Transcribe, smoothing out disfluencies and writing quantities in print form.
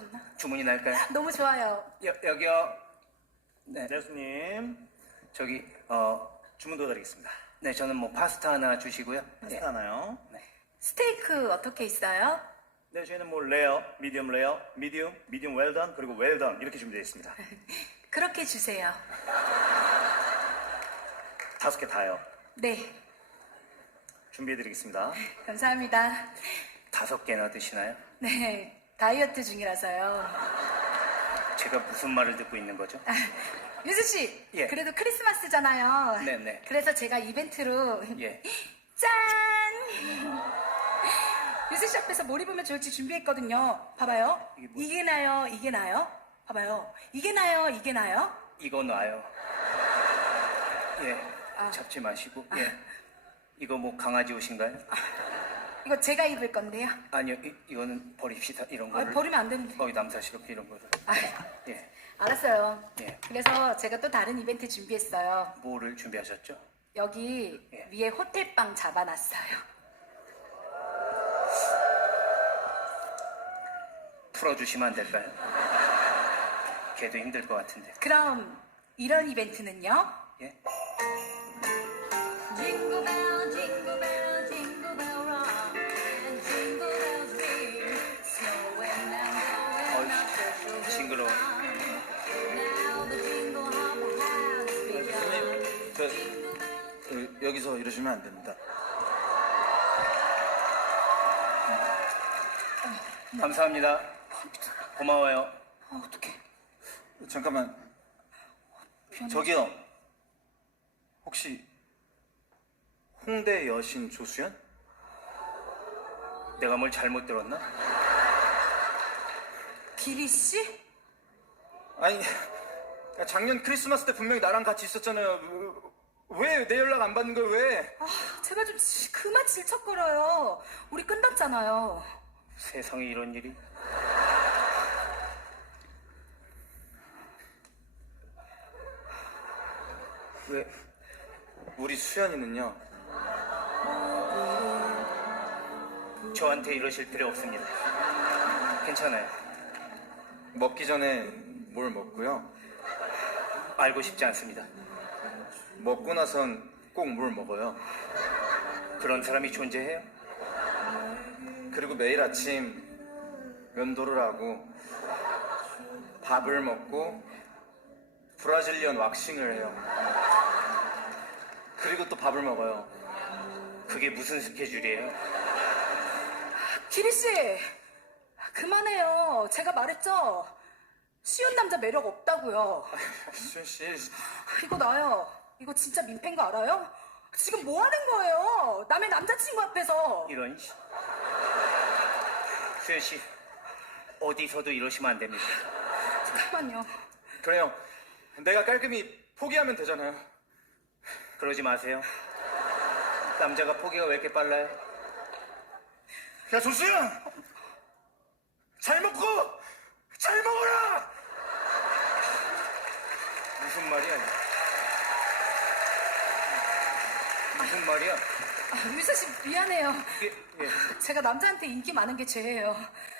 주문이 날까요? 너무 좋아요. 여기요. 네, 네, 손님. 저기 주문 도와드리겠습니다. 네, 저는 뭐 파스타 하나 주시고요. 파스타 하나요? 스테이크 어떻게 있어요? 네, 저희는 뭐 레어, 미디엄 레어, 미디엄 웰던, 그리고 웰던 이렇게 준비되어 있습니다. 그렇게 주세요. 5개 다요. 네, 준비해드리겠습니다. 감사합니다. 5개나 드시나요? 네, 다이어트 중이라서요. 제가 무슨 말을 듣고 있는 거죠? 유수 씨, 예. 그래도 크리스마스잖아요. 네네. 그래서 제가 이벤트로 예. 짠! 유수 씨 앞에서 뭘 입으면 좋을지 준비했거든요. 봐봐요. 이게 뭐야? 이게 나요, 이게 나요. 봐봐요. 이게 나요, 이게 나요. 이거 놔요. 예. 아. 잡지 마시고. 예. 이거 뭐 강아지 옷인가요? 이거 제가 입을 건데요. 아니요. 이거는 버립시다. 이런 아, 거를. 버리면 안 되는데. 거의 남사스럽게 이런 거를. 아, 예. 알았어요. 예. 그래서 제가 또 다른 이벤트 준비했어요. 뭐를 준비하셨죠? 여기 예. 위에 호텔방 잡아놨어요. 풀어주시면 안 될까요? 걔도 힘들 것 같은데. 그럼 이런 이벤트는요? 예? Jingle bell, jingle bell, jingle bell rock, and jingle bells ring, snowing and blowing up the sugar 징그러워. Now the jingle hop has begun. 여기서 이러시면 안 됩니다. 감사합니다. 고마워요. 어떡해. 잠깐만. 미안해. 저기요. 혹시 홍대 여신 조수연? 내가 뭘 잘못 들었나? 기리 씨? 아니, 작년 크리스마스 때 분명히 나랑 같이 있었잖아요. 왜 내 연락 안 받는 거예요? 왜? 아, 제발 좀 그만 질척거려요. 우리 끝났잖아요. 세상에 이런 일이. 왜? 우리 수연이는요. 저한테 이러실 필요 없습니다. 괜찮아요. 먹기 전에 뭘 먹고요. 알고 싶지 않습니다. 먹고 나선 꼭 뭘 먹어요. 그런 사람이 존재해요? 그리고 매일 아침 면도를 하고 밥을 먹고 브라질리언 왁싱을 해요. 그리고 또 밥을 먹어요. 그게 무슨 스케줄이에요? 기리 씨, 그만해요. 제가 말했죠. 쉬운 남자 매력 없다고요. 수연 씨, 이거 나요. 이거 진짜 민폐인 거 알아요? 지금 뭐 하는 거예요? 남의 남자친구 앞에서. 이런 씨. 수현 씨, 어디서도 이러시면 안 됩니다. 잠깐만요. 그래요. 내가 깔끔히 포기하면 되잖아요. 그러지 마세요. 남자가 포기가 왜 이렇게 빨라요? 야, 조수연! 잘 먹고 잘 먹어라! 무슨 말이야? 무슨 말이야? 아, 유세 씨 미안해요. 이게, 예. 제가 남자한테 인기 많은 게 죄예요.